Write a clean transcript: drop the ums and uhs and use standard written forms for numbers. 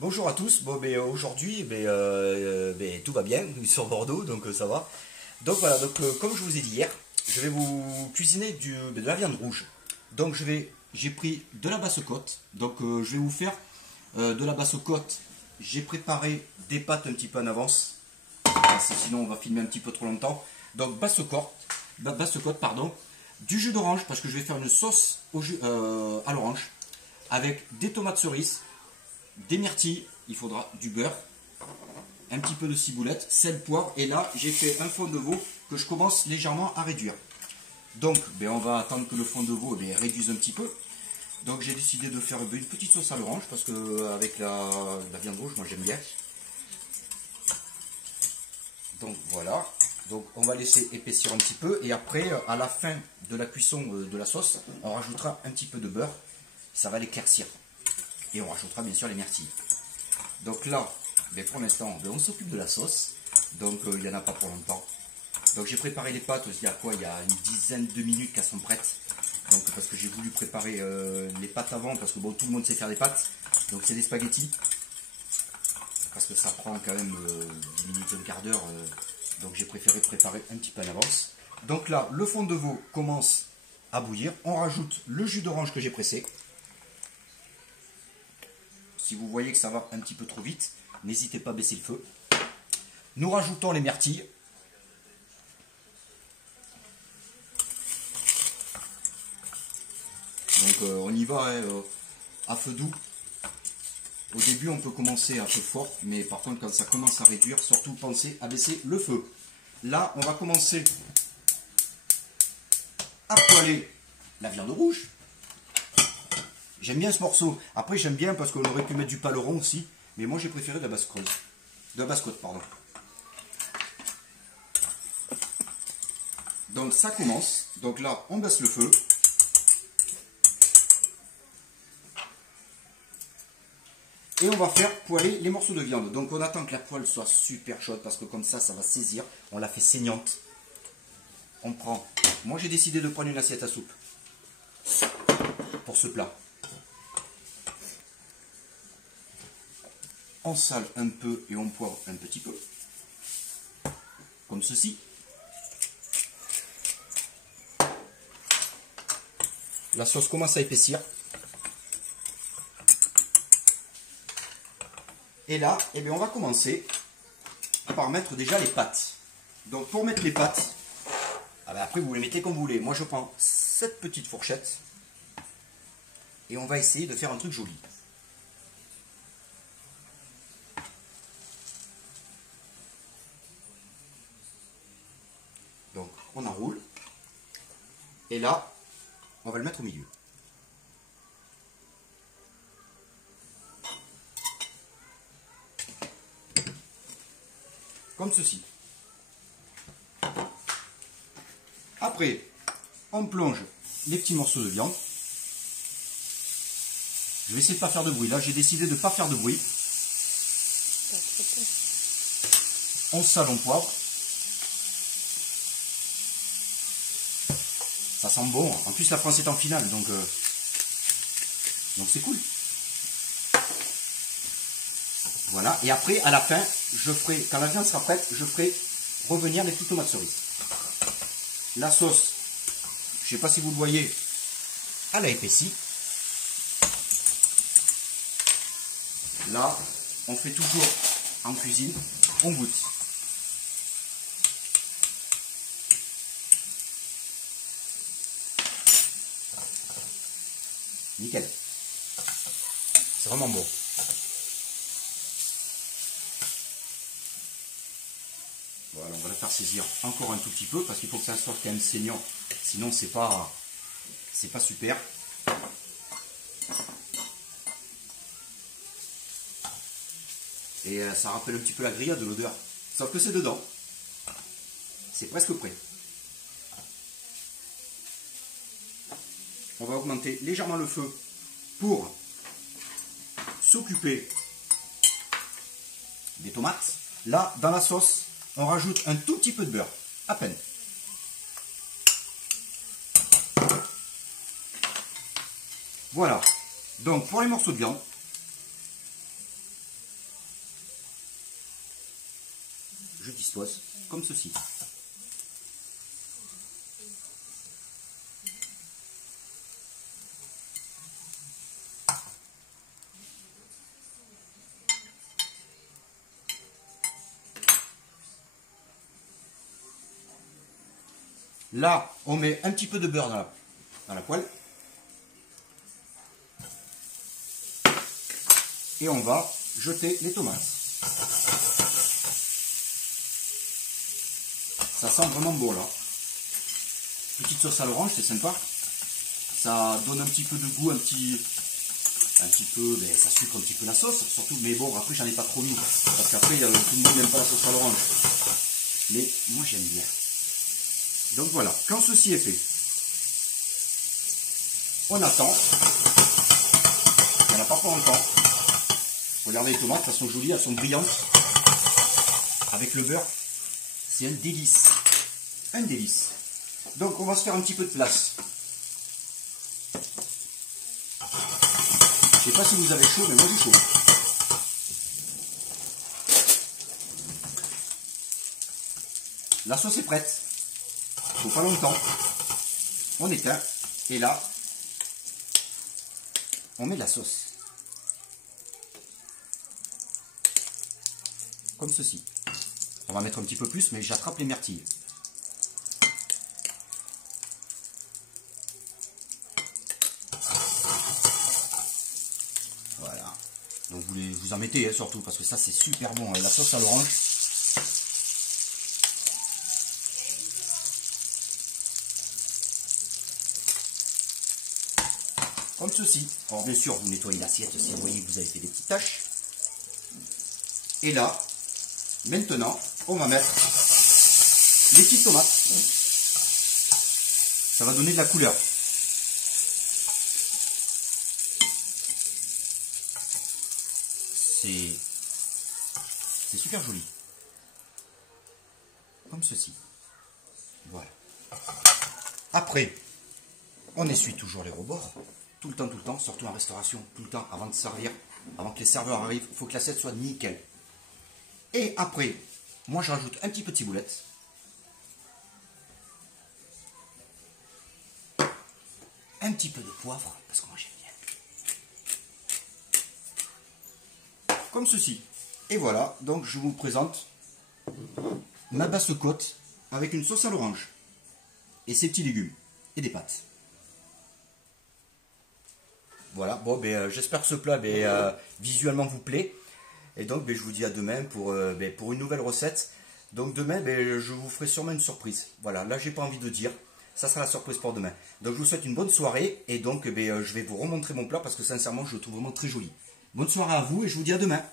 Bonjour à tous, bon, aujourd'hui tout va bien sur Bordeaux, donc ça va. Donc voilà, comme je vous ai dit hier, je vais vous cuisiner de la viande rouge. Donc j'ai pris de la basse-côte, donc je vais vous faire de la basse-côte. J'ai préparé des pâtes un petit peu en avance, sinon on va filmer un petit peu trop longtemps. Donc basse-côte, pardon, du jus d'orange, parce que je vais faire une sauce à l'orange, avec des tomates cerises, des myrtilles, il faudra du beurre, un petit peu de ciboulette, sel, poivre, et là j'ai fait un fond de veau que je commence légèrement à réduire. Donc on va attendre que le fond de veau réduise un petit peu. Donc j'ai décidé de faire une petite sauce à l'orange parce que avec la viande rouge, moi j'aime bien. Donc voilà, donc on va laisser épaissir un petit peu et après à la fin de la cuisson de la sauce, on rajoutera un petit peu de beurre, ça va l'éclaircir. Et on rajoutera bien sûr les myrtilles. Donc là, pour l'instant, on s'occupe de la sauce. Donc il n'y en a pas pour longtemps. Donc j'ai préparé les pâtes, il y a quoi? Il y a une dizaine de minutes qu'elles sont prêtes. Donc parce que j'ai voulu préparer les pâtes avant, parce que tout le monde sait faire des pâtes. Donc c'est des spaghettis. Parce que ça prend quand même 10 minutes, un quart d'heure. Donc j'ai préféré préparer un petit peu en avance. Donc là, le fond de veau commence à bouillir. On rajoute le jus d'orange que j'ai pressé. Si vous voyez que ça va un petit peu trop vite, n'hésitez pas à baisser le feu. Nous rajoutons les myrtilles. Donc on y va à feu doux. Au début on peut commencer à feu fort, mais par contre quand ça commence à réduire, surtout pensez à baisser le feu. Là on va commencer à poêler la viande rouge. J'aime bien ce morceau. Après j'aime bien parce qu'on aurait pu mettre du paleron aussi. Mais moi j'ai préféré de la basse-creuse. De la basse-côte, pardon. Donc ça commence. Donc là on baisse le feu. Et on va faire poêler les morceaux de viande. Donc on attend que la poêle soit super chaude parce que comme ça va saisir. On la fait saignante. On prend. Moi j'ai décidé de prendre une assiette à soupe. Pour ce plat. On sale un peu et on poivre un petit peu, comme ceci. La sauce commence à épaissir. Et là, on va commencer par mettre déjà les pâtes. Donc pour mettre les pâtes, après vous les mettez comme vous voulez. Moi je prends cette petite fourchette et on va essayer de faire un truc joli. Donc on enroule et là on va le mettre au milieu. Comme ceci. Après on plonge les petits morceaux de viande. Je vais essayer de ne pas faire de bruit. Là j'ai décidé de ne pas faire de bruit. On sale, on poivre. Ça sent bon. En plus, la France est en finale, donc c'est cool. Voilà. Et après, à la fin, quand la viande sera prête, je ferai revenir les petites tomates cerises. La sauce, je ne sais pas si vous le voyez, elle a épaissi. Là, on fait toujours en cuisine, on goûte. Nickel. C'est vraiment bon. Voilà, on va la faire saisir encore un tout petit peu parce qu'il faut que ça soit quand même saignant. Sinon, c'est pas super. Et ça rappelle un petit peu la grillade de l'odeur. Sauf que c'est dedans. C'est presque prêt. On va augmenter légèrement le feu pour s'occuper des tomates. Là, dans la sauce, on rajoute un tout petit peu de beurre, à peine. Voilà. Donc, pour les morceaux de viande, je dispose comme ceci. Là, on met un petit peu de beurre dans la poêle. Et on va jeter les tomates. Ça sent vraiment bon là. Petite sauce à l'orange, c'est sympa. Ça donne un petit peu de goût, un petit peu, ben, ça sucre un petit peu la sauce, surtout, mais bon, après j'en ai pas trop mis, parce qu'après tout le monde n'aime pas la sauce à l'orange. Mais moi j'aime bien. Donc voilà, quand ceci est fait, on attend. Il n'y en a pas pour longtemps. Regardez les tomates, elles sont jolies, elles sont brillantes. Avec le beurre, c'est un délice. Un délice. Donc on va se faire un petit peu de place. Je ne sais pas si vous avez chaud, mais moi j'ai chaud. La sauce est prête. Il ne faut pas longtemps. On éteint. Et là, on met de la sauce. Comme ceci. On va mettre un petit peu plus, mais j'attrape les myrtilles. Voilà. Donc vous en mettez hein, surtout, parce que ça c'est super bon. La sauce à l'orange. Comme ceci. Alors bien sûr, vous nettoyez l'assiette si vous voyez que vous avez fait des petites taches. Et là, maintenant, on va mettre les petites tomates. Ça va donner de la couleur. C'est super joli. Comme ceci. Voilà. Après, on essuie toujours les rebords. Tout le temps, surtout en restauration, tout le temps, avant de servir, avant que les serveurs arrivent, il faut que l'assiette soit nickel. Et après, moi je rajoute un petit peu de ciboulette. Un petit peu de poivre, parce que moi j'aime bien. Comme ceci. Et voilà, donc je vous présente ma basse-côte avec une sauce à l'orange. Et ses petits légumes. Et des pâtes. Voilà, bon, j'espère que ce plat visuellement vous plaît. Et donc je vous dis à demain pour une nouvelle recette. Donc demain, je vous ferai sûrement une surprise. Voilà, là j'ai pas envie de dire. Ça sera la surprise pour demain. Donc je vous souhaite une bonne soirée. Et donc je vais vous remontrer mon plat parce que sincèrement je le trouve vraiment très joli. Bonne soirée à vous et je vous dis à demain.